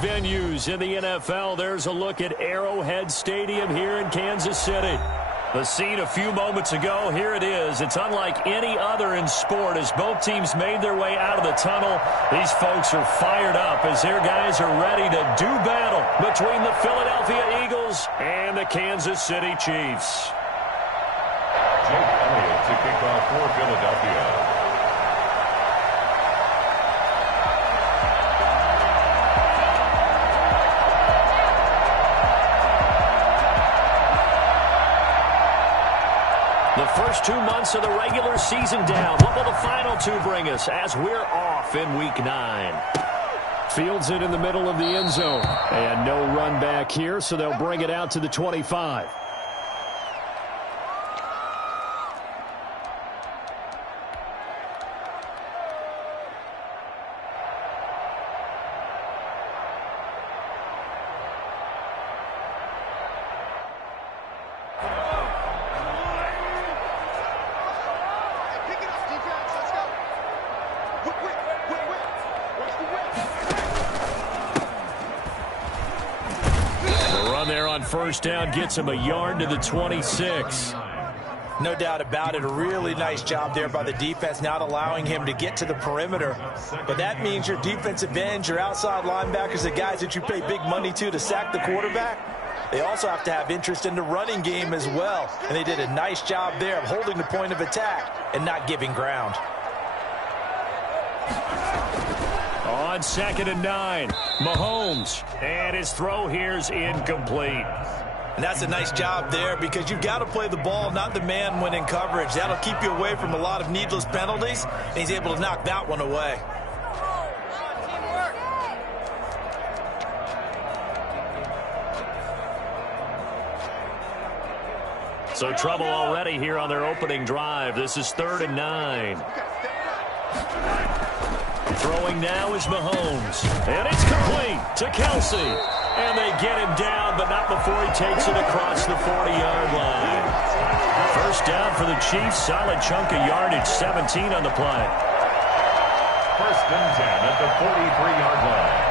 venues in the NFL. There's a look at Arrowhead Stadium here in Kansas City. The scene a few moments ago, here it is. It's unlike any other in sport as both teams made their way out of the tunnel. These folks are fired up as their guys are ready to do battle between the Philadelphia Eagles and the Kansas City Chiefs. Jake Elliott to kick off for Philadelphia. The first 2 months of the regular season down. What will the final two bring us as we're off in Week 9? Fields it in the middle of the end zone. And no run back here, so they'll bring it out to the 25. First down gets him a yard to the 26. No doubt about it. A really nice job there by the defense, not allowing him to get to the perimeter. But that means your defensive ends, your outside linebackers, the guys that you pay big money to sack the quarterback, they also have to have interest in the running game as well. And they did a nice job there of holding the point of attack and not giving ground. On 2nd and 9, Mahomes. And his throw here's incomplete. And that's a nice job there because you've got to play the ball, not the man when in coverage. That'll keep you away from a lot of needless penalties, and he's able to knock that one away. So trouble already here on their opening drive. This is 3rd and 9. Throwing now is Mahomes. And it's complete to Kelsey. And they get him down, but not before he takes it across the 40-yard line. First down for the Chiefs. Solid chunk of yardage, 17 on the play. 1st and 10 at the 43-yard line.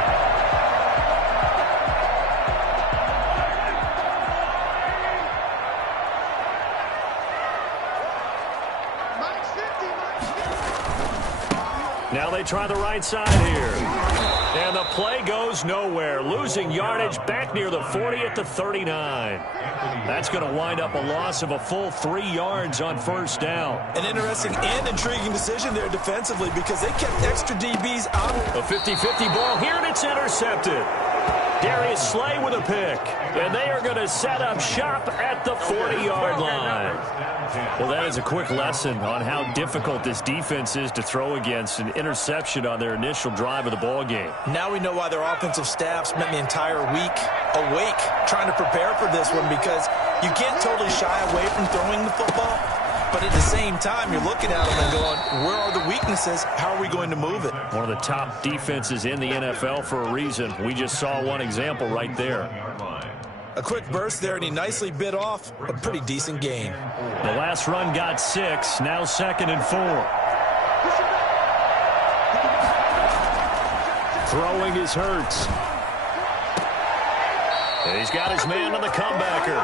Now they try the right side here. And the play goes nowhere. Losing yardage back near the 40 at the 39. That's going to wind up a loss of a full 3 yards on first down. An interesting and intriguing decision there defensively because they kept extra DBs out. A 50-50 ball here, and it's intercepted. Darius Slay with a pick. And they are going to set up shop at the 40-yard line. Well, that is a quick lesson on how difficult this defense is to throw against. An interception on their initial drive of the ball game. Now we know why their offensive staff spent the entire week awake trying to prepare for this one because you can't totally shy away from throwing the football. But at the same time, you're looking at them and going, where are the weaknesses? How are we going to move it? One of the top defenses in the NFL for a reason. We just saw one example right there. A quick burst there, and he nicely bit off a pretty decent gain. The last run got 6, now 2nd and 4. Throwing is Hurts. And he's got his man on the comebacker.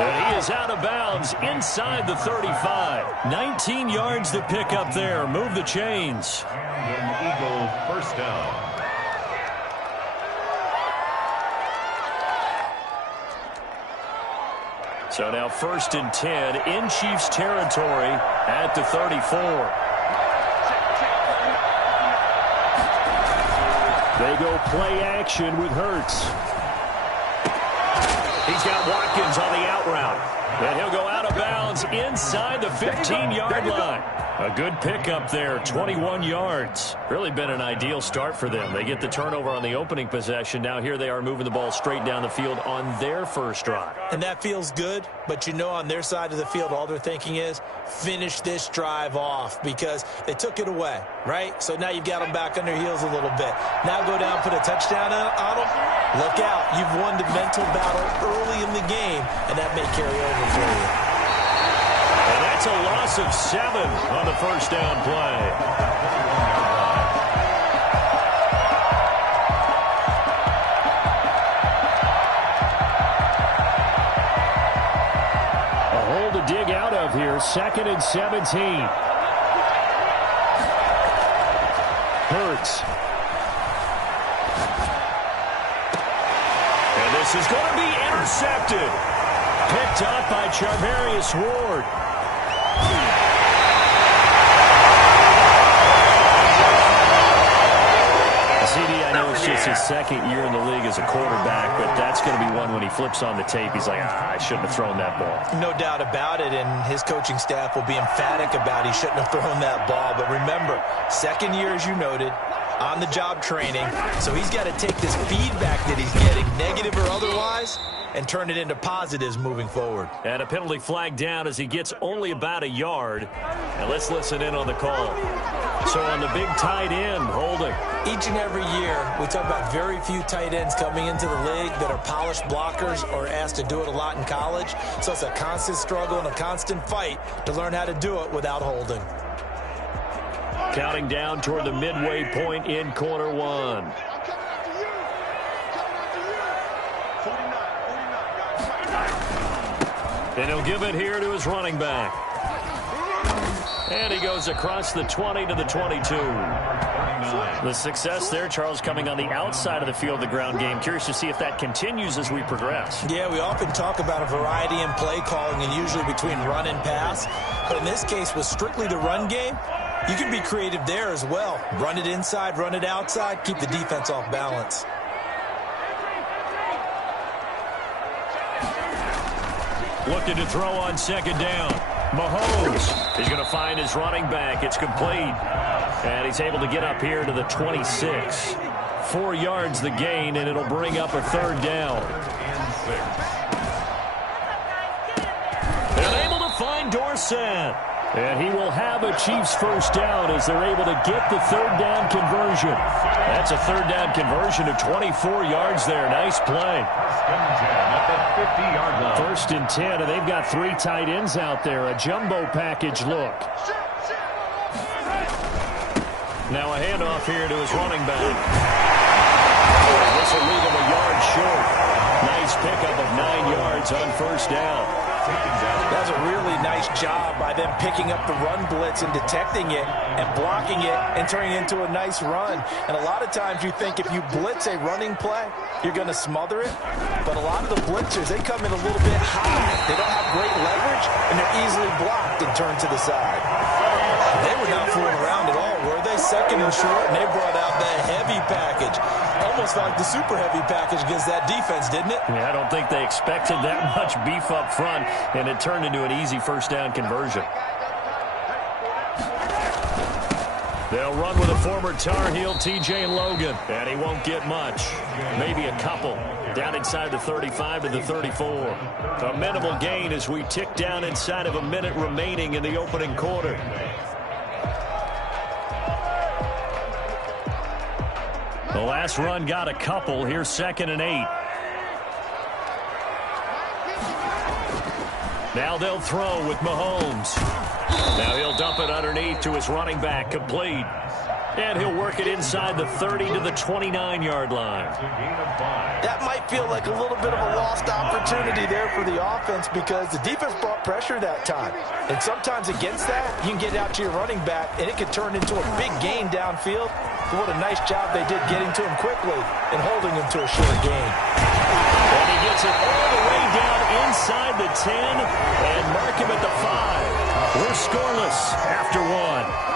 And he is out of bounds inside the 35. 19 yards to pick up there. Move the chains. The Eagles first down. So now 1st and 10 in Chiefs territory at the 34. They go play action with Hurts. He's got Watkins on the out route. And he'll go out of bounds inside the 15-yard line. A good pickup there, 21 yards. Really been an ideal start for them. They get the turnover on the opening possession. Now here they are moving the ball straight down the field on their first drive. And that feels good, but you know on their side of the field all they're thinking is finish this drive off because they took it away, right? So now you've got them back on their heels a little bit. Now go down, put a touchdown on them. Look out. You've won the mental battle early in the game, and that may carry over for you. And that's a loss of 7 on the first down play. 12 here, 2nd and 17. Hurts. And this is going to be intercepted. Picked up by Charvarius Ward. CD, I know it's just his 2nd year in the league as a quarterback, but that's going to be one when he flips on the tape. He's like, I shouldn't have thrown that ball. No doubt about it, and his coaching staff will be emphatic about he shouldn't have thrown that ball. But remember, 2nd year, as you noted, on-the-job training, so he's got to take this feedback that he's getting, negative or otherwise, and turn it into positives moving forward. And a penalty flag down as he gets only about a yard. And let's listen in on the call. So on the big tight end, holding. Each and every year, we talk about very few tight ends coming into the league that are polished blockers or asked to do it a lot in college. So it's a constant struggle and a constant fight to learn how to do it without holding. Counting down toward the midway point in quarter one. And he'll give it here to his running back. And he goes across the 20 to the 22. The success there, Charles, coming on the outside of the field, the ground game. Curious to see if that continues as we progress. Yeah, we often talk about a variety in play calling and usually between run and pass. But in this case, with strictly the run game, you can be creative there as well. Run it inside, run it outside, keep the defense off balance. Looking to throw on 2nd down. Mahomes is going to find his running back. It's complete. And he's able to get up here to the 26. 4 yards the gain, and it'll bring up a 3rd down. They're able to find Dorsett. And he will have a Chiefs 1st down as they're able to get the 3rd down conversion. That's a 3rd down conversion of 24 yards there. Nice play. 1st and 10, and they've got 3 tight ends out there. A jumbo package look. Now a handoff here to his running back. This will leave him a yard short. Nice pickup of 9 yards on 1st down. That's a really nice job by them picking up the run blitz and detecting it and blocking it and turning it into a nice run. And a lot of times you think if you blitz a running play, you're going to smother it. But a lot of the blitzers, they come in a little bit high. They don't have great leverage, and they're easily blocked and turned to the side. They were not fooling around at all, were they? 2nd and short, and they brought out that heavy package. Almost like the super heavy package against that defense, didn't it? Yeah, I don't think they expected that much beef up front, and it turned into an easy 1st down conversion. They'll run with a former Tar Heel, TJ Logan, and he won't get much. Maybe a couple. Down inside the 35 to the 34. A minimal gain as we tick down inside of a minute remaining in the opening quarter. The last run got a couple. Here's 2nd and 8. Now they'll throw with Mahomes. Now he'll dump it underneath to his running back, complete. And he'll work it inside the 30 to the 29-yard line. That might feel like a little bit of a lost opportunity there for the offense because the defense brought pressure that time. And sometimes against that, you can get out to your running back, and it can turn into a big gain downfield. But what a nice job they did getting to him quickly and holding him to a short gain. And he gets it all the way down inside the 10 and mark him at the 5. We're scoreless after 1.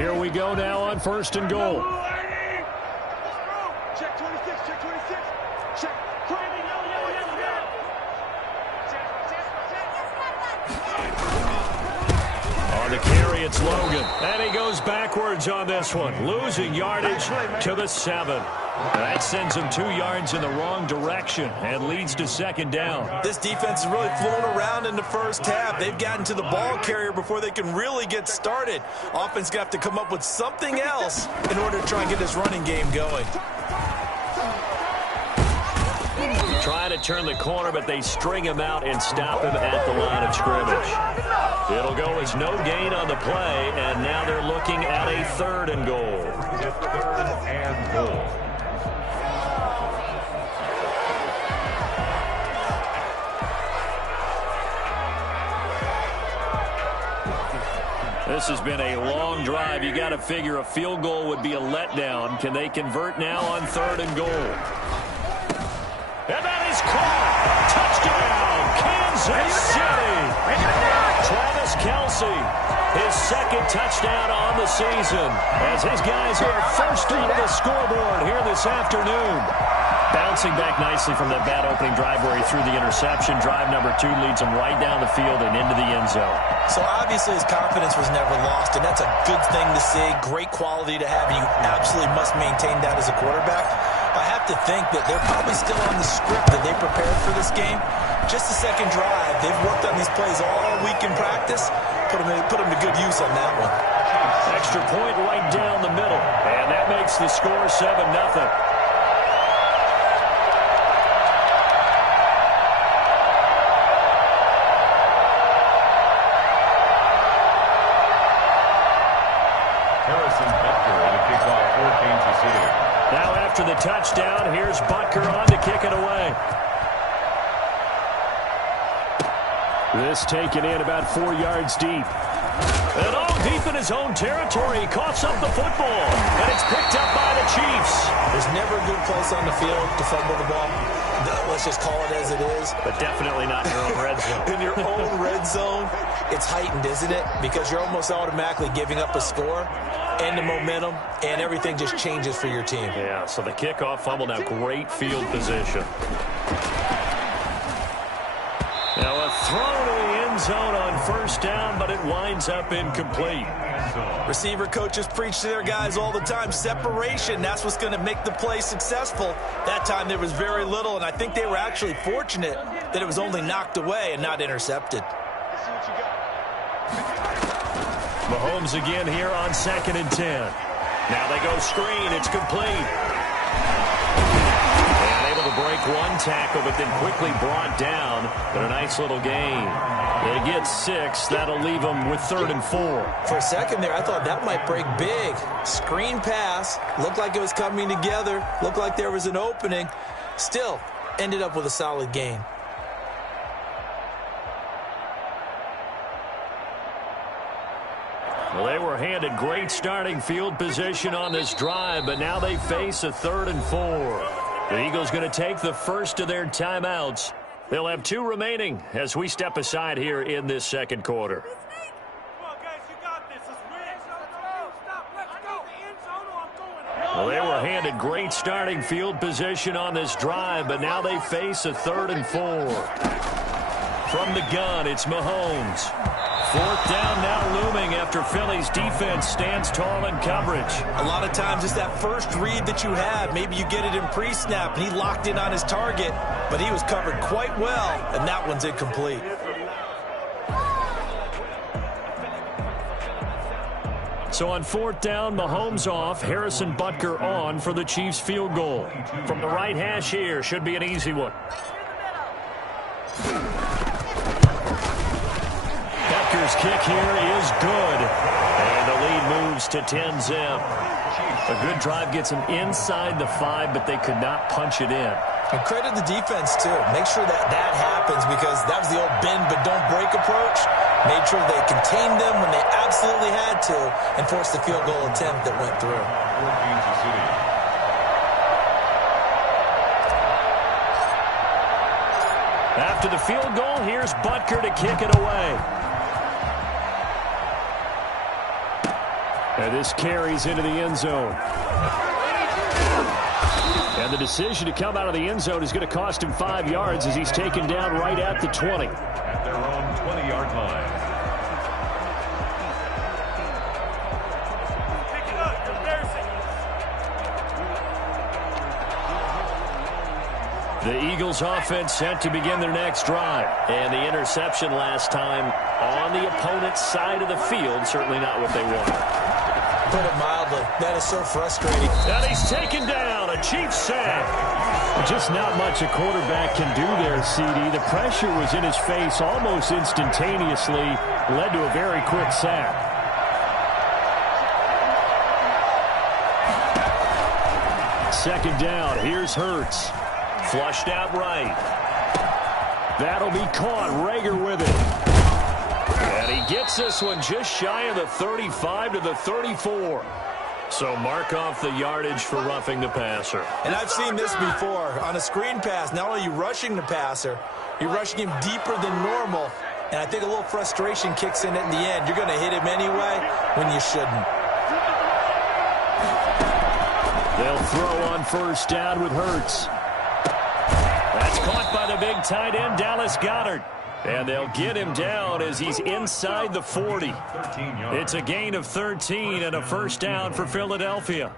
Here we go now on 1st and goal. Check 26, check 26. Check. On the carry, it's Logan. And he goes backwards on this one. Losing yardage to the 7. That sends him 2 yards in the wrong direction and leads to 2nd down. This defense is really flown around in the 1st half. They've gotten to the ball carrier before they can really get started. Offense got to come up with something else in order to try and get this running game going. Trying to turn the corner, but they string him out and stop him at the line of scrimmage. It'll go as no gain on the play, and now they're looking at a 3rd and goal. 3rd and goal. This has been a long drive. You got to figure a field goal would be a letdown. Can they convert now on 3rd and goal? And that is caught. Touchdown, Kansas City. Travis Kelce, his 2nd touchdown on the season, as his guys are first on the scoreboard here this afternoon. Bouncing back nicely from that bad opening drive where he threw the interception. Drive number 2 leads him right down the field and into the end zone. So obviously his confidence was never lost, and that's a good thing to see. Great quality to have, and you absolutely must maintain that as a quarterback. I have to think that they're probably still on the script that they prepared for this game. Just the 2nd drive. They've worked on these plays all week in practice. Put them to good use on that one. Extra point right down the middle, and that makes the score 7-0. Now after the touchdown, here's Butker on to kick it away. This taken in about 4 yards deep. And deep in his own territory. He coughs up the football. And it's picked up by the Chiefs. There's never a good place on the field to fumble the ball. Let's just call it as it is. But definitely not in your own red zone. In your own red zone, it's heightened, isn't it? Because you're almost automatically giving up a score and the momentum, and everything just changes for your team. Yeah, so the kickoff fumble, now great field position. Now a throw to the end zone on 1st down, but it winds up incomplete. Receiver coaches preach to their guys all the time. Separation, that's what's going to make the play successful. That time there was very little, and I think they were actually fortunate that it was only knocked away and not intercepted. Mahomes again here on 2nd and 10. Now they go screen. It's complete. And able to break one tackle, but then quickly brought down. But a nice little gain. They get 6. That'll leave them with 3rd and 4. For a second there, I thought that might break big. Screen pass. Looked like it was coming together. Looked like there was an opening. Still, ended up with a solid gain. Well, they were handed great starting field position on this drive, but now they face a 3rd and 4. The Eagles going to take the first of their timeouts. They'll have 2 remaining as we step aside here in this 2nd quarter. Well, they were handed great starting field position on this drive, but now they face a 3rd and 4. From the gun, it's Mahomes. 4th down now looming after Philly's defense stands tall in coverage. A lot of times it's that first read that you have. Maybe you get it in pre-snap, and he locked in on his target, but he was covered quite well, and that one's incomplete. So on 4th down, Mahomes off, Harrison Butker on for the Chiefs field goal. From the right hash here, should be an easy one. Butker's kick here is good. And the lead moves to 10-zip. A good drive gets them inside the 5, but they could not punch it in. And credit the defense, too. Make sure that happens, because that was the old bend but don't break approach. Made sure they contained them when they absolutely had to and forced the field goal attempt that went through. After the field goal, here's Butker to kick it away. And this carries into the end zone. And the decision to come out of the end zone is going to cost him 5 yards as he's taken down right at the 20. At their own 20-yard line. The Eagles offense set to begin their next drive. And the interception last time on the opponent's side of the field, certainly not what they wanted. put it mildly. That is so frustrating. And he's taken down. A Chiefs sack. Just not much a quarterback can do there, CD. The pressure was in his face almost instantaneously. Led to a very quick sack. Second down. Here's Hurts. Flushed out right. That'll be caught. Rager with it. And he gets this one just shy of the 35 to the 34. So mark off the yardage for roughing the passer. And I've seen this before. On a screen pass, not only are you rushing the passer, you're rushing him deeper than normal. And I think a little frustration kicks in at the end. You're going to hit him anyway when you shouldn't. They'll throw on first down with Hurts. That's caught by the big tight end, Dallas Goedert. And they'll get him down as he's inside the 40. It's a gain of 13 and a first down for Philadelphia.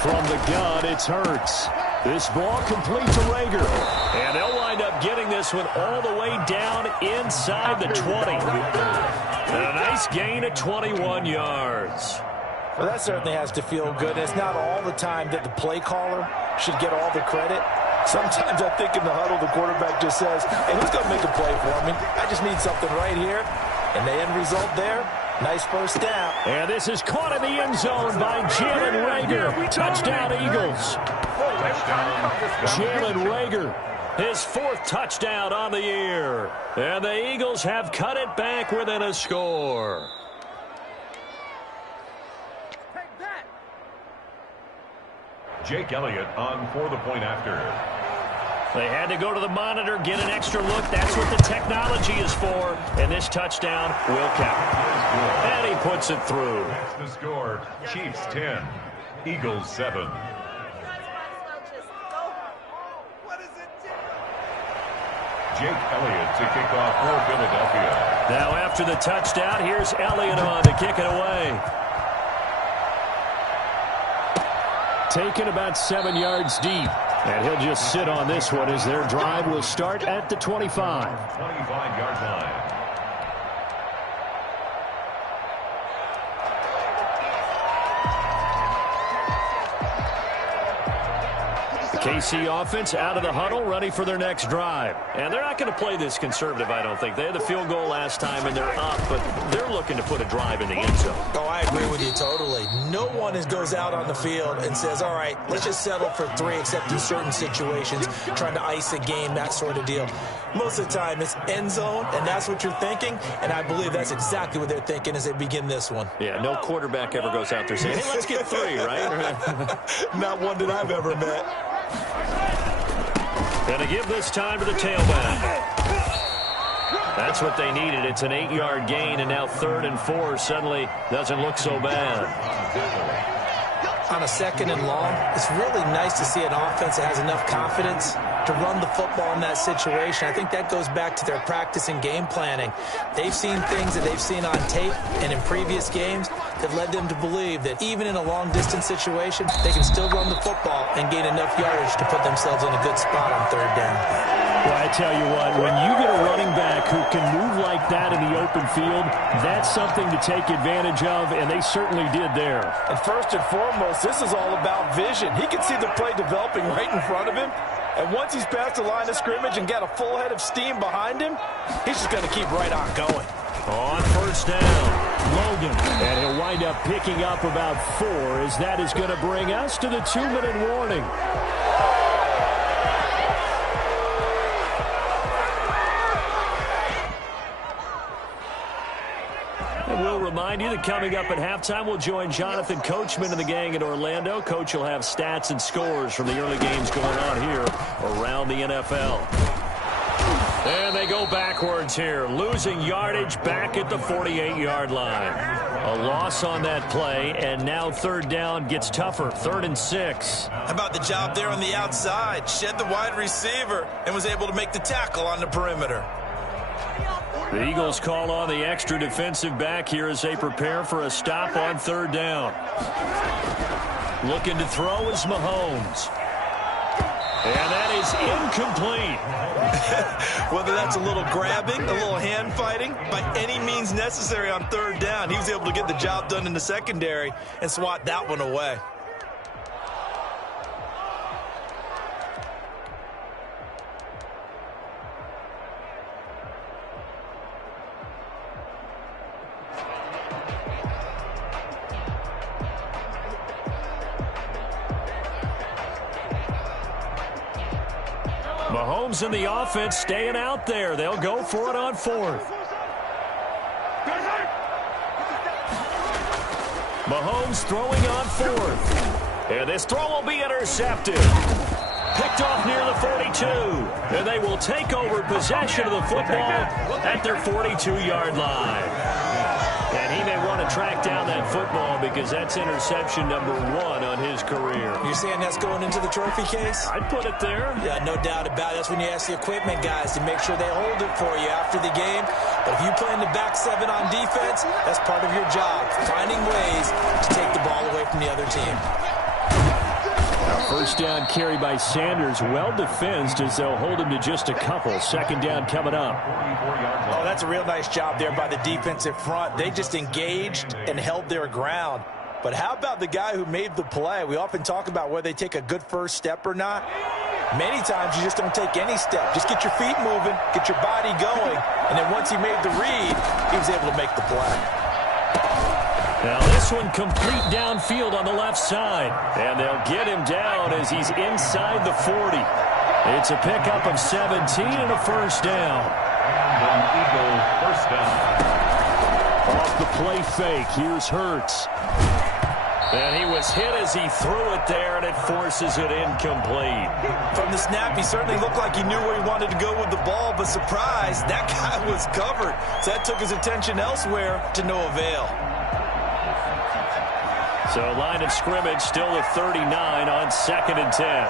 From the gun, it's Hurts. This ball complete to Rager. And they'll wind up getting this one all the way down inside the 20. And a nice gain of 21 yards. Well, that certainly has to feel good. It's not all the time that the play caller should get all the credit. Sometimes I think in the huddle, the quarterback just says, hey, who's going to make a play for me? I just need something right here. And the end result there, nice first down. And this is caught in the end zone by Jalen Rager. Touchdown, Eagles. Jalen Rager, his fourth touchdown on the year. And the Eagles have cut it back within a score. Jake Elliott on for the point after. They had to go to the monitor, get an extra look. That's what the technology is for. And this touchdown will count. And he puts it through. That's the score. Chiefs 10, Eagles 7. Jake Elliott to kick off for Philadelphia. Now after the touchdown, here's Elliott on to kick it away. Taken about 7 yards deep. And he'll just sit on this one as their drive will start at the 25. 25-yard line. KC offense out of the huddle, ready for their next drive. And they're not going to play this conservative, I don't think. They had the field goal last time, and they're up, but they're looking to put a drive in the end zone. Oh, I agree with you totally. No one goes out on the field and says, all right, let's just settle for 3, except in certain situations, trying to ice a game, that sort of deal. Most of the time, it's end zone, and that's what you're thinking, and I believe that's exactly what they're thinking as they begin this one. Yeah, no quarterback ever goes out there saying, hey, let's get 3, right? Not one that I've ever met. Going to give this time to the tailback. That's what they needed. It's an 8-yard gain, and now 3rd and 4 suddenly doesn't look so bad. On a 2nd and long, it's really nice to see an offense that has enough confidence to run the football in that situation. I think that goes back to their practice and game planning. They've seen things that they've seen on tape and in previous games that led them to believe that even in a long-distance situation, they can still run the football and gain enough yardage to put themselves in a good spot on 3rd down. Well, I tell you what, when you get a running back who can move like that in the open field, that's something to take advantage of, and they certainly did there. And first and foremost, this is all about vision. He can see the play developing right in front of him. And once he's past the line of scrimmage and got a full head of steam behind him, he's just going to keep right on going. On first down, Logan. And he'll wind up picking up about 4 as that is going to bring us to the 2-minute warning. And we'll remind you that coming up at halftime, we'll join Jonathan Coachman and the gang in Orlando. Coach will have stats and scores from the early games going on here around the NFL. And they go backwards here, losing yardage back at the 48-yard line. A loss on that play, and now 3rd down gets tougher, 3rd and 6. How about the job there on the outside? Shed the wide receiver and was able to make the tackle on the perimeter. The Eagles call on the extra defensive back here as they prepare for a stop on 3rd down. Looking to throw is Mahomes. And that is incomplete. Whether that's a little grabbing, a little hand fighting, by any means necessary on third down, he was able to get the job done in the secondary and swat that one away. Mahomes and the offense staying out there. They'll go for it on fourth. Mahomes throwing on fourth. And this throw will be intercepted. Picked off near the 42. And they will take over possession of the football at their 42-yard line. And he may want to track down that football because that's interception number 1 on his career. You're saying that's going into the trophy case? I'd put it there. Yeah, no doubt about it. That's when you ask the equipment guys to make sure they hold it for you after the game. But if you play in the back 7 on defense, that's part of your job, finding ways to take the ball away from the other team. First down carry by Sanders, well defensed as they'll hold him to just a couple. Second down coming up. Oh, that's a real nice job there by the defensive front. They just engaged and held their ground. But how about the guy who made the play? We often talk about whether they take a good first step or not. Many times you just don't take any step. Just get your feet moving, get your body going, and then once he made the read, he was able to make the play. Now this one complete downfield on the left side. And they'll get him down as he's inside the 40. It's a pickup of 17 and a first down. And an Eagle first down. Off the play fake, here's Hurts. And he was hit as he threw it there, and it forces it incomplete. From the snap, he certainly looked like he knew where he wanted to go with the ball, but surprise, that guy was covered. So that took his attention elsewhere to no avail. So line of scrimmage still at 39 on 2nd and 10.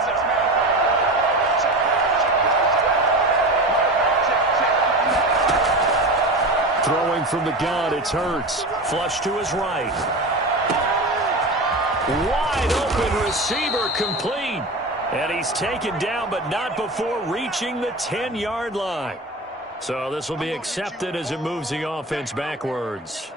Throwing from the gun, it's Hurts. Flush to his right. Wide open receiver complete. And he's taken down, but not before reaching the 10-yard line. So this will be accepted as it moves the offense backwards.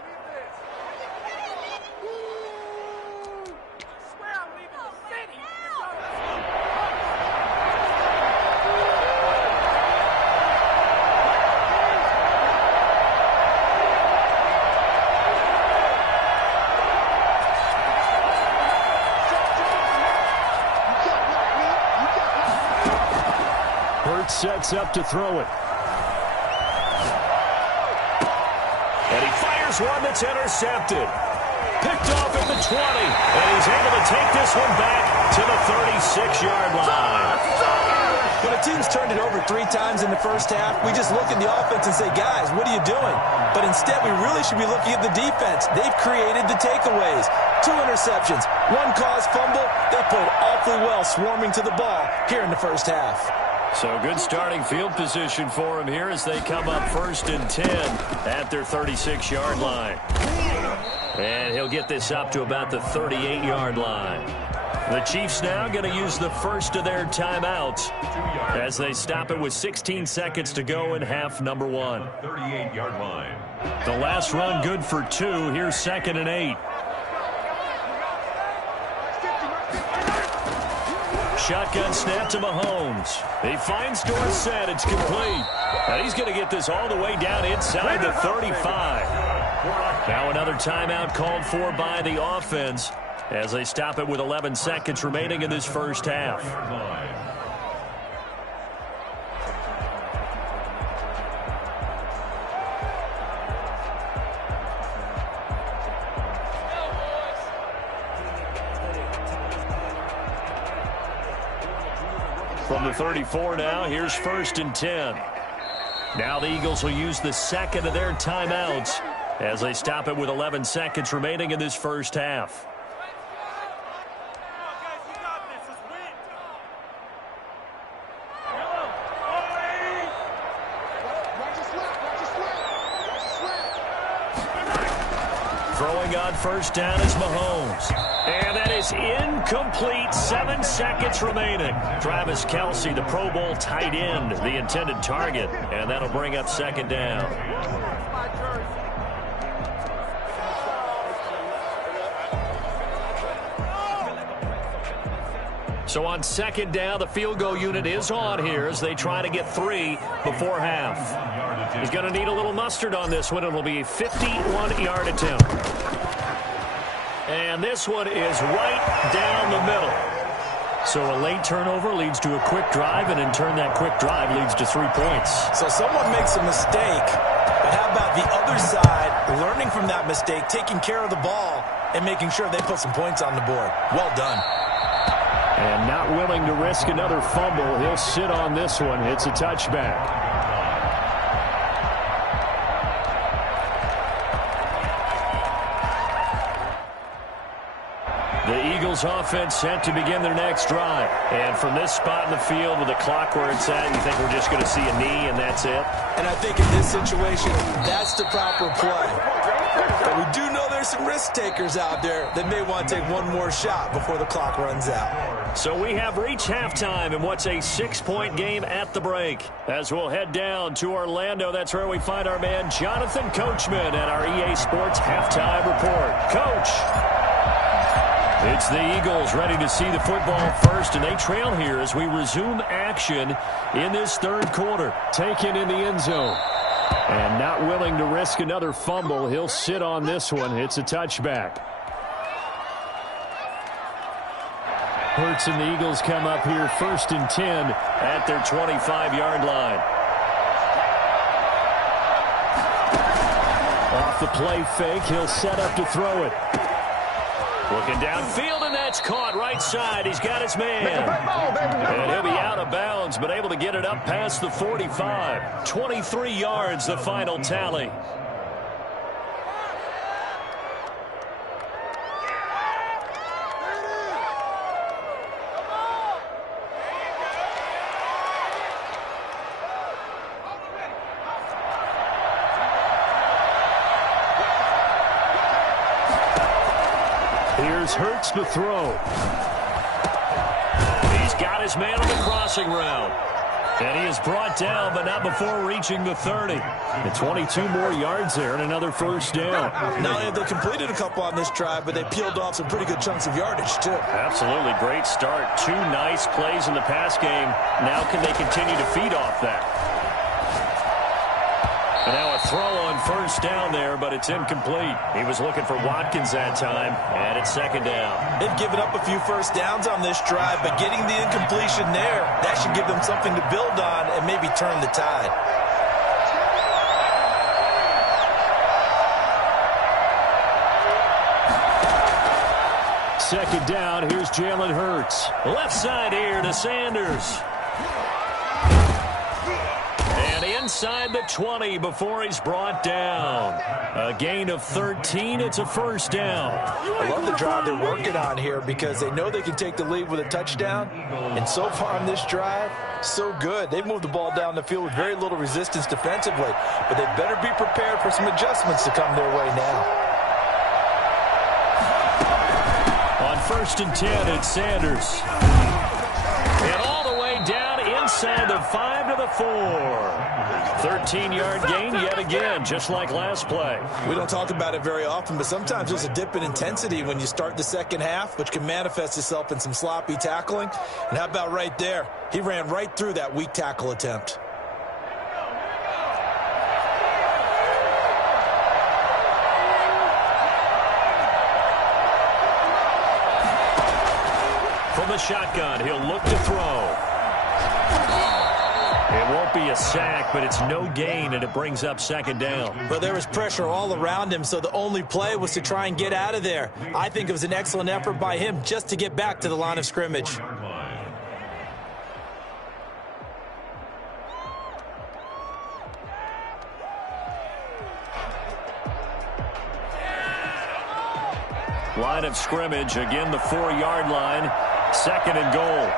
Sets up to throw it. And he fires one that's intercepted. Picked off at the 20. And he's able to take this one back to the 36-yard line. When a team's turned it over 3 times in the first half, we just look at the offense and say, guys, what are you doing? But instead, we really should be looking at the defense. They've created the takeaways. 2 interceptions, 1 caused fumble. They played awfully well swarming to the ball here in the first half. So good starting field position for him here as they come up 1st and 10 at their 36-yard line. And he'll get this up to about the 38-yard line. The Chiefs now going to use the first of their timeouts as they stop it with 16 seconds to go in half number 1. 38-yard line. The last run good for 2. Here's 2nd and 8. Shotgun snap to Mahomes. He finds Dorsett. It's complete. And he's going to get this all the way down inside the 35. Now another timeout called for by the offense as they stop it with 11 seconds remaining in this first half. From the 34 now, here's 1st and 10. Now the Eagles will use the second of their timeouts as they stop it with 11 seconds remaining in this first half. Throwing on first down is Mahomes. And that is incomplete. 7 seconds remaining. Travis Kelce, the Pro Bowl tight end, the intended target. And that'll bring up second down. So on second down, the field goal unit is on here as they try to get 3 before half. He's going to need a little mustard on this one. It'll be a 51-yard attempt. And this one is right down the middle. So a late turnover leads to a quick drive, and in turn that quick drive leads to 3 points. So someone makes a mistake, but how about the other side learning from that mistake, taking care of the ball, and making sure they put some points on the board? Well done. And not willing to risk another fumble. He'll sit on this one. It's a touchback. The Eagles offense set to begin their next drive. And from this spot in the field with the clock where it's at, you think we're just going to see a knee and that's it? And I think in this situation, that's the proper play. But we do know there's some risk takers out there that may want to take one more shot before the clock runs out. So we have reached halftime in what's a 6-point game at the break. As we'll head down to Orlando, that's where we find our man Jonathan Coachman at our EA Sports Halftime Report. Coach. It's the Eagles ready to see the football first, and they trail here as we resume action in this third quarter. Taken in the end zone. And not willing to risk another fumble. He'll sit on this one. It's a touchback. Hurts and the Eagles come up here 1st and 10 at their 25-yard line. Off the play fake, he'll set up to throw it. Looking downfield, and that's caught right side. He's got his man. And he'll be out of bounds, but able to get it up past the 45. 23 yards, the final tally. Here's Hurts to throw. He's got his man on the crossing route. And he is brought down, but not before reaching the 30. And 22 more yards there and another first down. Not only have they completed a couple on this drive, but they peeled off some pretty good chunks of yardage, too. Absolutely. Great start. 2 nice plays in the pass game. Now can they continue to feed off that? And now a throw on first down there, but it's incomplete. He was looking for Watkins that time, and it's second down. They've given up a few first downs on this drive, but getting the incompletion there, that should give them something to build on and maybe turn the tide. Second down, here's Jalen Hurts. Left side here to Sanders. Inside the 20 before he's brought down. A gain of 13. It's a first down. I love the drive they're working on here because they know they can take the lead with a touchdown. And so far on this drive, so good. They've moved the ball down the field with very little resistance defensively. But they better be prepared for some adjustments to come their way now. On 1st and 10, it's Sanders. And all the way down inside the 5 to the 4. 13-yard gain yet again, just like last play. We don't talk about it very often, but sometimes there's a dip in intensity when you start the second half, which can manifest itself in some sloppy tackling. And how about right there? He ran right through that weak tackle attempt. From the shotgun, he'll look to throw. It won't be a sack, but it's no gain, and it brings up second down. But there was pressure all around him, so the only play was to try and get out of there. I think it was an excellent effort by him just to get back to the line of scrimmage. Line of scrimmage, again the 4-yard line. Second and goal.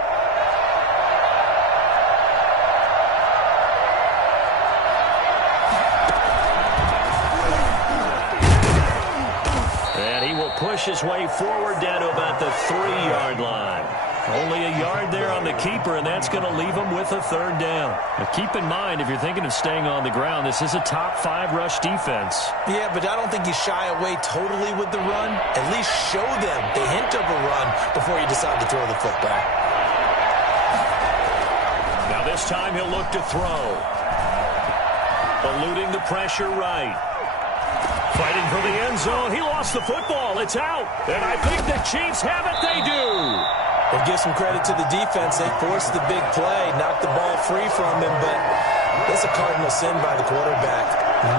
push his way forward down to about the 3-yard line. Only a yard there on the keeper, and that's going to leave him with a 3rd down. Now, keep in mind, if you're thinking of staying on the ground, this is a top 5 rush defense. Yeah, but I don't think you shy away totally with the run. At least show them the hint of a run before you decide to throw the football. Now this time he'll look to throw. Eluding the pressure right. Fighting for the end zone. He lost the football. It's out. And I think the Chiefs have it. They do. Well, give some credit to the defense. They forced the big play, knocked the ball free from him, but that's a cardinal sin by the quarterback.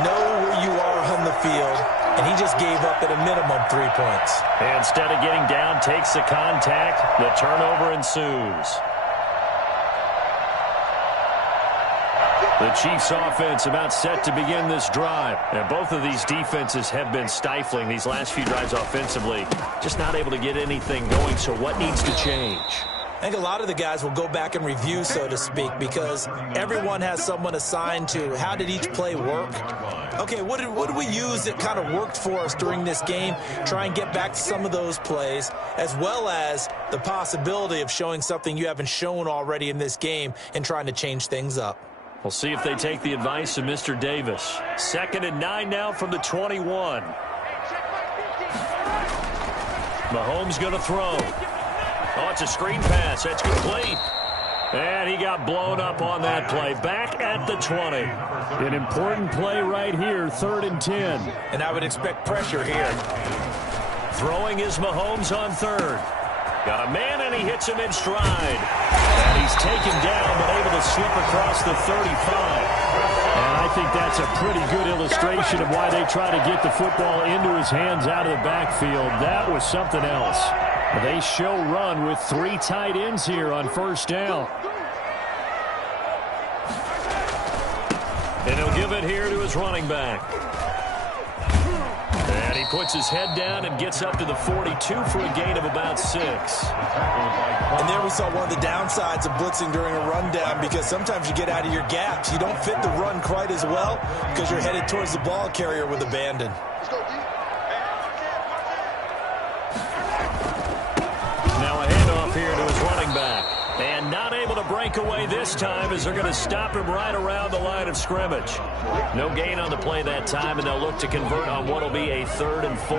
Know where you are on the field, and he just gave up at a minimum 3 points. And instead of getting down, takes the contact. The turnover ensues. The Chiefs offense about set to begin this drive. And both of these defenses have been stifling these last few drives offensively. Just not able to get anything going, so what needs to change? I think a lot of the guys will go back and review, so to speak, because everyone has someone assigned to how did each play work. Okay, what did we use that kind of worked for us during this game? Try and get back to some of those plays, as well as the possibility of showing something you haven't shown already in this game and trying to change things up. We'll see if they take the advice of Mr. Davis. 2nd and 9 now from the 21. Mahomes going to throw. Oh, it's a screen pass. That's complete. And he got blown up on that play. Back at the 20. An important play right here, 3rd and 10. And I would expect pressure here. Throwing is Mahomes on 3rd. Got a man, and he hits him in stride. And he's taken down, but able to slip across the 35. And I think that's a pretty good illustration of why they try to get the football into his hands out of the backfield. That was something else. They show run with 3 tight ends here on 1st down. And he'll give it here to his running back. And he puts his head down and gets up to the 42 for a gain of about 6. And there we saw one of the downsides of blitzing during a rundown, because sometimes you get out of your gaps. You don't fit the run quite as well because you're headed towards the ball carrier with abandon. Now a handoff here to his running back. And not able to break away this time as they're going to stop him right around the line of scrimmage. No gain on the play that time, and they'll look to convert on what will be a 3rd and 4.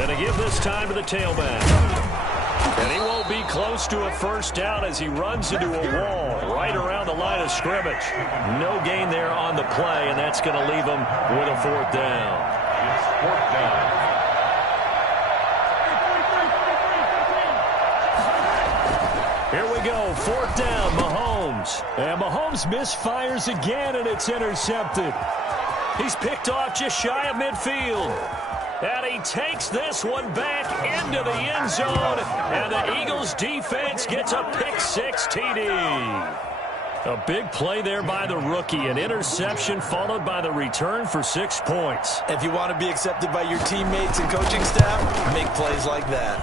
And to give this time to the tailback. And he won't be close to a 1st down as he runs into a wall right around the line of scrimmage. No gain there on the play, and that's going to leave him with a 4th down. It's 4th down. Here we go, 4th down, Mahomes. And Mahomes misfires again, and it's intercepted. He's picked off just shy of midfield. And he takes this one back into the end zone. And the Eagles defense gets a pick-6 TD. A big play there by the rookie. An interception followed by the return for 6 points. If you want to be accepted by your teammates and coaching staff, make plays like that.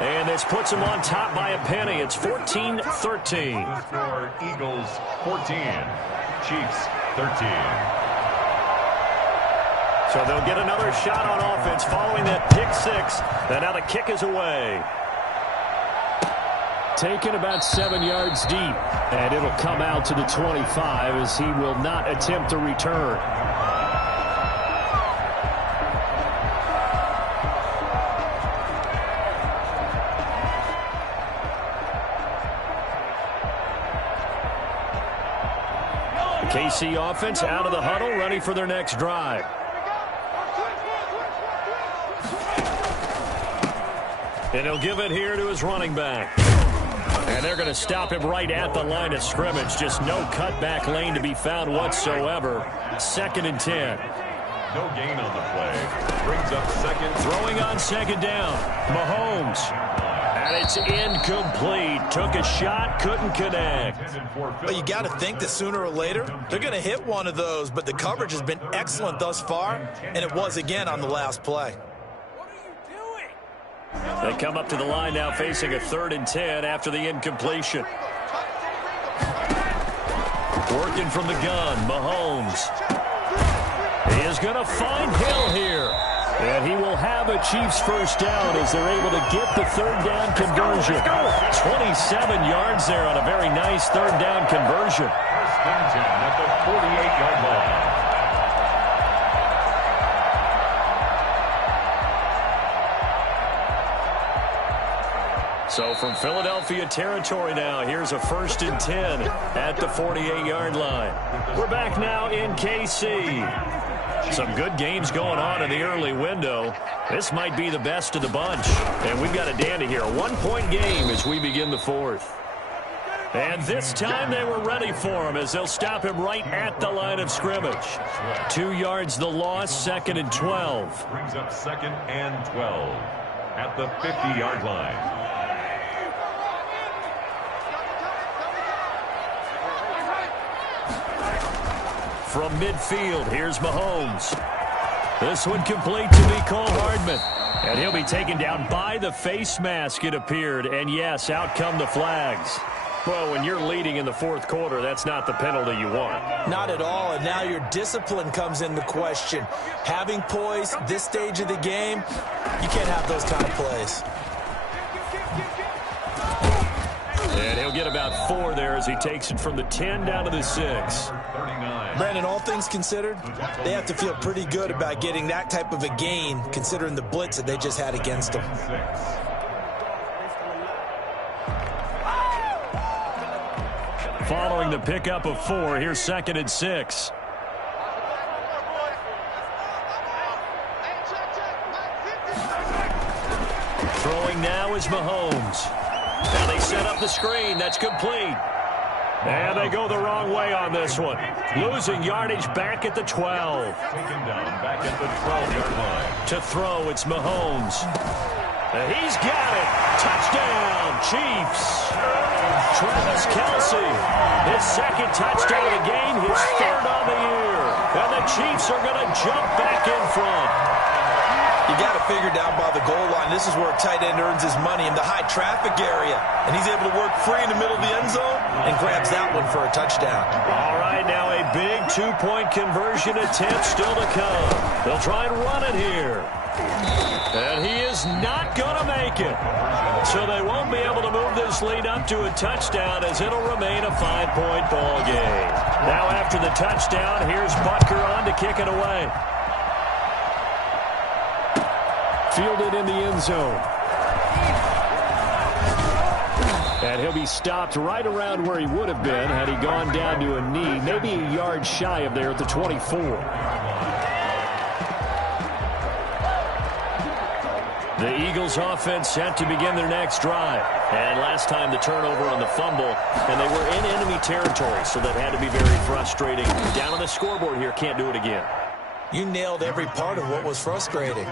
And this puts him on top by a penny. It's 14-13. Score Eagles 14, Chiefs 13. So they'll get another shot on offense following that pick-6. And now the kick is away. Taken about 7 yards deep. And it'll come out to the 25 as he will not attempt a return. The KC offense out of the huddle, ready for their next drive. And he'll give it here to his running back. And they're going to stop him right at the line of scrimmage. Just no cutback lane to be found whatsoever. 2nd and 10. No gain on the play. Brings up 2nd. Throwing on 2nd down. Mahomes. And it's incomplete. Took a shot, couldn't connect. Well, you got to think that sooner or later they're going to hit one of those, but the coverage has been excellent thus far, and it was again on the last play. What are you doing? They come up to the line now facing a 3rd and 10 after the incompletion. Working from the gun, Mahomes. He is going to find Hill here. And he will have a Chiefs first down as they're able to get the 3rd down conversion. 27 yards there on a very nice 3rd down conversion. First and 10 at the 48-yard line. So from Philadelphia territory now, here's a 1st and 10 at the 48-yard line. We're back now in KC. Some good games going on in the early window. This might be the best of the bunch. And we've got a dandy here. A 1-point game as we begin the 4th. And this time they were ready for him as they'll stop him right at the line of scrimmage. 2 yards the loss, 2nd and 12. Brings up 2nd and 12 at the 50-yard line. From midfield, here's Mahomes. This one complete to Mecole Hardman. And he'll be taken down by the face mask, it appeared. And yes, out come the flags. Well, when you're leading in the 4th quarter, that's not the penalty you want. Not at all, and now your discipline comes into question. Having poise this stage of the game, you can't have those kind of plays. And he'll get about 4 there as he takes it from the 10 down to the 6. Brandon, all things considered, they have to feel pretty good about getting that type of a gain, considering the blitz that they just had against them. Following the pickup of 4, here's 2nd and 6. Throwing now is Mahomes. Now they set up the screen. That's complete. And they go the wrong way on this one. Losing yardage back at the 12. Taken down back at the 12-yard line. To throw, it's Mahomes. And he's got it. Touchdown, Chiefs. Travis Kelce, his 2nd touchdown of the game, his 3rd on the year. And the Chiefs are going to jump back in front. You got to figure down by the goal line. This is where a tight end earns his money in the high traffic area. And he's able to work free in the middle of the end zone and grabs that one for a touchdown. All right, now a big 2-point conversion attempt still to come. They'll try and run it here. And he is not going to make it. So they won't be able to move this lead up to a touchdown as it'll remain a 5-point ball game. Now after the touchdown, here's Butker on to kick it away. Fielded in the end zone. And he'll be stopped right around where he would have been had he gone down to a knee, maybe a yard shy of there at the 24. The Eagles offense set to begin their next drive. And last time the turnover on the fumble, and they were in enemy territory, so that had to be very frustrating. Down on the scoreboard here, can't do it again. You nailed every part of what was frustrating.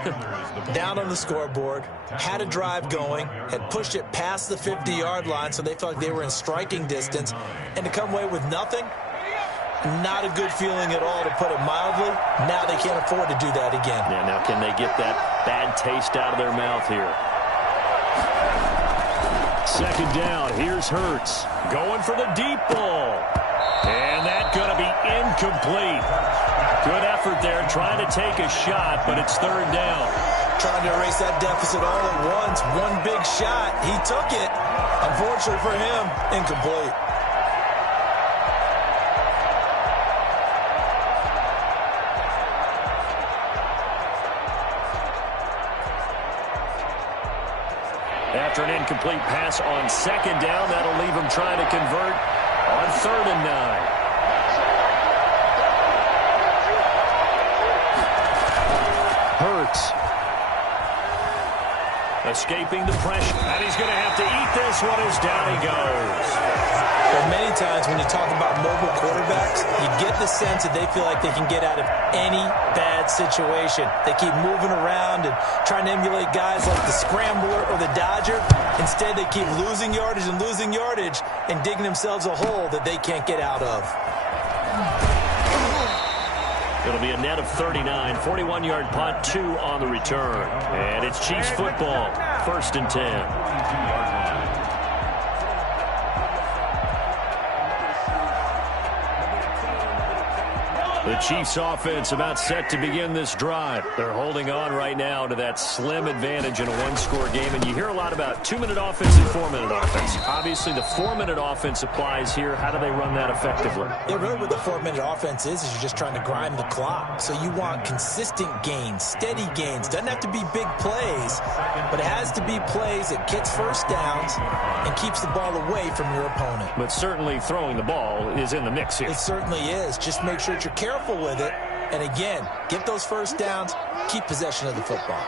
Down on the scoreboard, had a drive going, had pushed it past the 50-yard line so they felt like they were in striking distance, and to come away with nothing, not a good feeling at all, to put it mildly. Now they can't afford to do that again. Yeah, now can they get that bad taste out of their mouth here? 2nd down, here's Hurts. Going for the deep ball. And that's going to be incomplete. Good effort there, trying to take a shot, but it's 3rd down. Trying to erase that deficit all at once. One big shot. He took it. Unfortunately for him, incomplete. After an incomplete pass on 2nd down, that'll leave him trying to convert on 3rd and 9. Hurts. Escaping the pressure. And he's going to have to eat this one as down he goes. Well, many times when you talk about mobile quarterbacks, you get the sense that they feel like they can get out of any bad situation. They keep moving around and trying to emulate guys like the Scrambler or the Dodger. Instead, they keep losing yardage and digging themselves a hole that they can't get out of. It'll be a net of 39. 41-yard punt, 2 on the return. And it's Chiefs football, 1st and 10. The Chiefs offense about set to begin this drive. They're holding on right now to that slim advantage in a one-score game. And you hear a lot about 2-minute offense and 4-minute offense. Obviously, the 4-minute offense applies here. How do they run that effectively? Yeah, really what the 4-minute offense is you're just trying to grind the clock. So you want consistent gains, steady gains. Doesn't have to be big plays, but it has to be plays that gets first downs and keeps the ball away from your opponent. But certainly throwing the ball is in the mix here. It certainly is. Just make sure that you're careful with it. And again, get those first downs, keep possession of the football.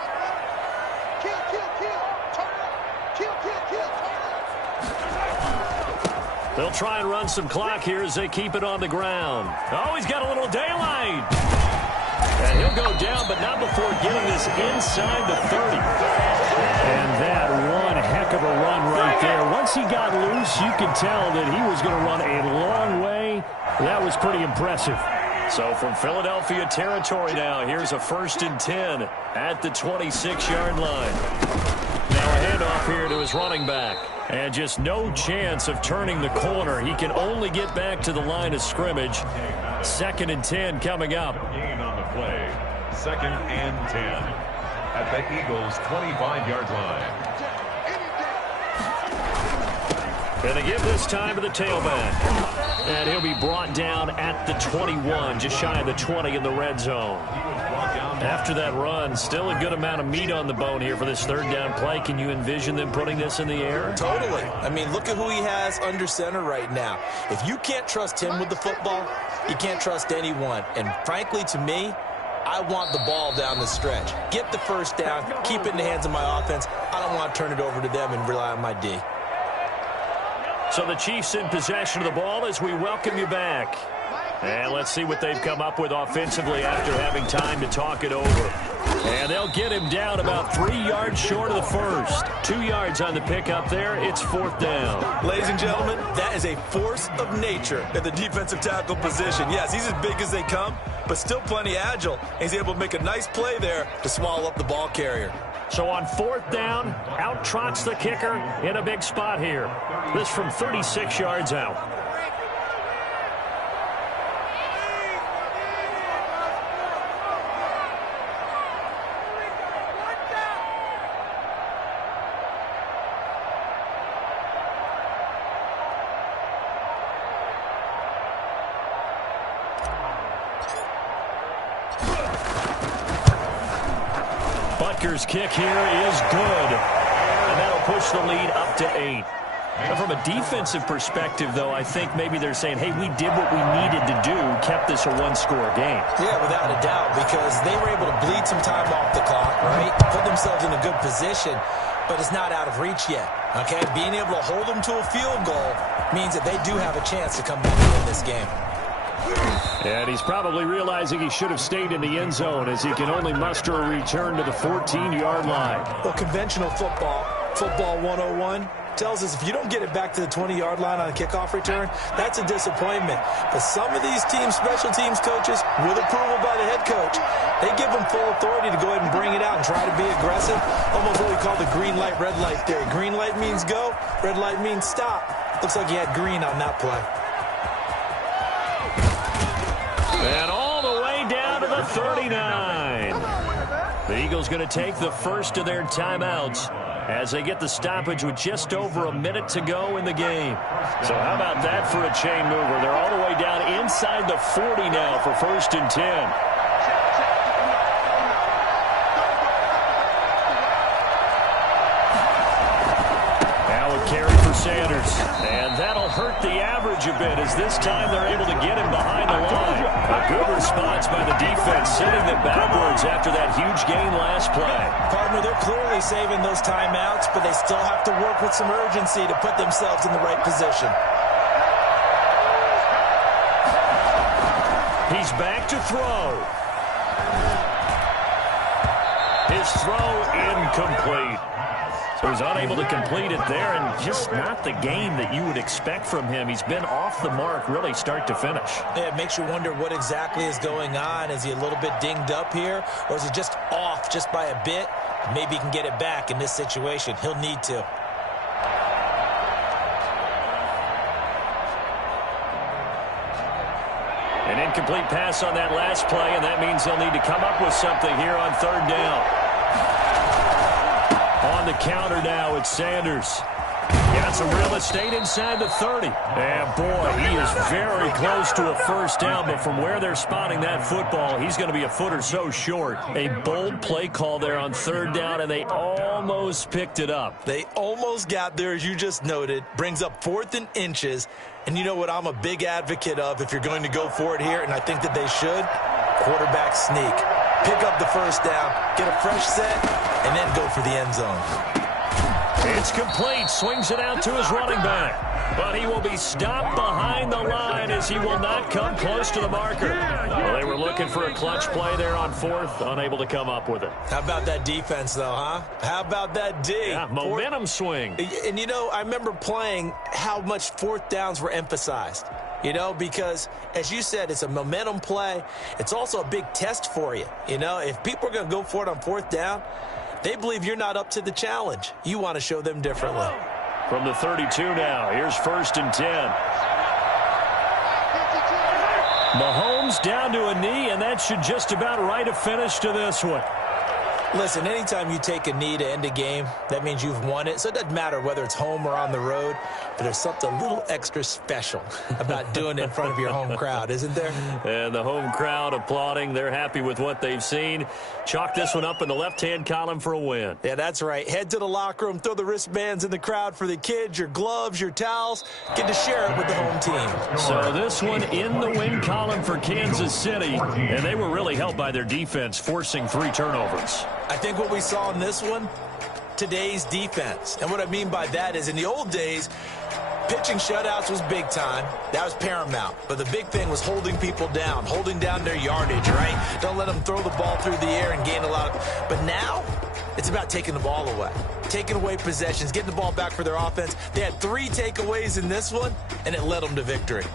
They'll try and run some clock here as they keep it on the ground. Oh, he's got a little daylight. And he'll go down, but not before getting this inside the 30. And that one heck of a run right there. Once he got loose, you could tell that he was going to run a long way. That was pretty impressive. So from Philadelphia territory now, here's a 1st and 10 at the 26-yard line. Now a handoff here to his running back. And just no chance of turning the corner. He can only get back to the line of scrimmage. 2nd and 10 coming up. Gain on the play. 2nd and 10 at the Eagles' 25-yard line. Going to give this time to the tailback. And he'll be brought down at the 21, just shy of the 20 in the red zone. After that run, still a good amount of meat on the bone here for this 3rd down play. Can you envision them putting this in the air? Totally. I mean, look at who he has under center right now. If you can't trust him with the football, you can't trust anyone. And frankly, to me, I want the ball down the stretch. Get the first down, keep it in the hands of my offense. I don't want to turn it over to them and rely on my D. So the Chiefs in possession of the ball as we welcome you back. And let's see what they've come up with offensively after having time to talk it over. And they'll get him down about 3 yards short of the first. 2 yards on the pickup there. It's 4th down. Ladies and gentlemen, that is a force of nature at the defensive tackle position. Yes, he's as big as they come, but still plenty agile. He's able to make a nice play there to swallow up the ball carrier. So on 4th down, out trots the kicker in a big spot here. This from 36 yards out. Butker's kick here is good. And that'll push the lead up to 8. Now from a defensive perspective, though, I think maybe they're saying, hey, we did what we needed to do, kept this a one-score game. Yeah, without a doubt, because they were able to bleed some time off the clock, right? Put themselves in a good position, but it's not out of reach yet, okay? Being able to hold them to a field goal means that they do have a chance to come back and win this game. And he's probably realizing he should have stayed in the end zone as he can only muster a return to the 14-yard line. Well, conventional football 101, tells us if you don't get it back to the 20-yard line on a kickoff return, that's a disappointment. But some of these teams, special teams coaches, with approval by the head coach, they give them full authority to go ahead and bring it out and try to be aggressive, almost what we call the green light, red light theory. Green light means go, red light means stop. Looks like he had green on that play. And all the way down to the 39. The Eagles going to take the first of their timeouts as they get the stoppage with just over a minute to go in the game. So how about that for a chain mover? They're all the way down inside the 40 now for 1st and 10. Now a carry for Sanders. And that'll hurt the average a bit as this time they're able to get him behind the line. A good response by the defense, sending them backwards after that huge gain last play. Partner, they're clearly saving those timeouts, but they still have to work with some urgency to put themselves in the right position. He's back to throw. His throw incomplete. was unable to complete it there, and just not the game that you would expect from him. He's been off the mark really start to finish. Yeah, it makes you wonder what exactly is going on. Is he a little bit dinged up here, or is he just off just by a bit? Maybe he can get it back in this situation. He'll need to. An incomplete pass on that last play, and that means they'll need to come up with something here on third down. On the counter now, it's Sanders. Got some real estate inside the 30. And, boy, he is very close to a first down, but from where they're spotting that football, he's going to be a foot or so short. A bold play call there on third down, and they almost picked it up. They almost got there, as you just noted. Brings up 4th and inches. And you know what I'm a big advocate of if you're going to go for it here, and I think that they should? Quarterback sneak. Pick up the first down, get a fresh set, and then go for the end zone. It's complete. Swings it out to his running back. But he will be stopped behind the line as he will not come close to the marker. Well, they were looking for a clutch play there on fourth, unable to come up with it. How about that defense, though, huh? How about that D? Yeah, momentum swing. And, you know, I remember playing how much fourth downs were emphasized. You know, because, as you said, it's a momentum play. It's also a big test for you. You know, if people are going to go for it on fourth down, they believe you're not up to the challenge. You want to show them differently. From the 32 now, here's 1st and 10. Mahomes down to a knee, and that should just about write a finish to this one. Listen, anytime you take a knee to end a game, that means you've won it. So it doesn't matter whether it's home or on the road, but there's something a little extra special about doing it in front of your home crowd, isn't there? And the home crowd applauding. They're happy with what they've seen. Chalk this one up in the left-hand column for a win. Yeah, that's right. Head to the locker room, throw the wristbands in the crowd for the kids, your gloves, your towels. Get to share it with the home team. So this one in the win column for Kansas City, and they were really helped by their defense, forcing 3 turnovers. I think what we saw in this one, today's defense. And what I mean by that is in the old days, pitching shutouts was big time. That was paramount. But the big thing was holding people down, holding down their yardage, right? Don't let them throw the ball through the air and gain a lot of... But now, it's about taking the ball away. Taking away possessions, getting the ball back for their offense. They had 3 takeaways in this one, and it led them to victory.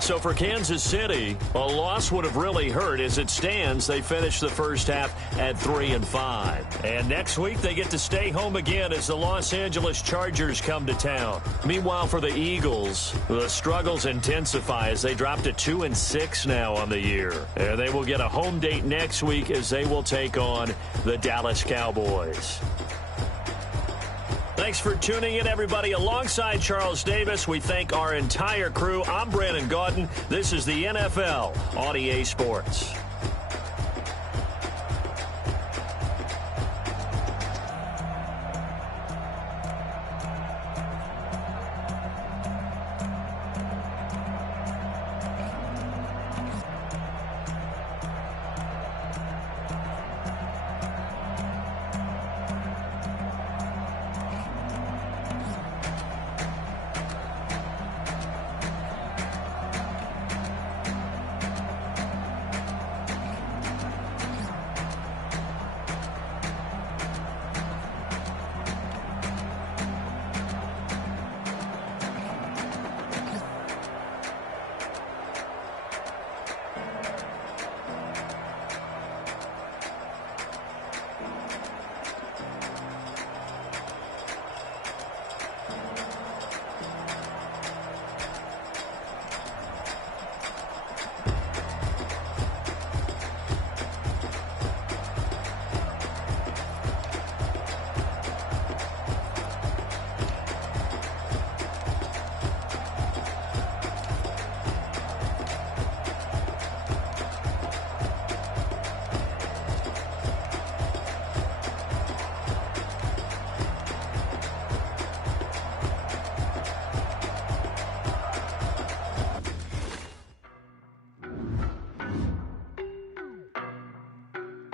So for Kansas City, a loss would have really hurt. As it stands, they finish the first half at 3-5. And next week, they get to stay home again as the Los Angeles Chargers come to town. Meanwhile, for the Eagles, the struggles intensify as they drop to 2-6 now on the year. And they will get a home date next week as they will take on the Dallas Cowboys. Thanks for tuning in, everybody. Alongside Charles Davis, we thank our entire crew. I'm Brandon Gaudin. This is the NFL on EA Sports.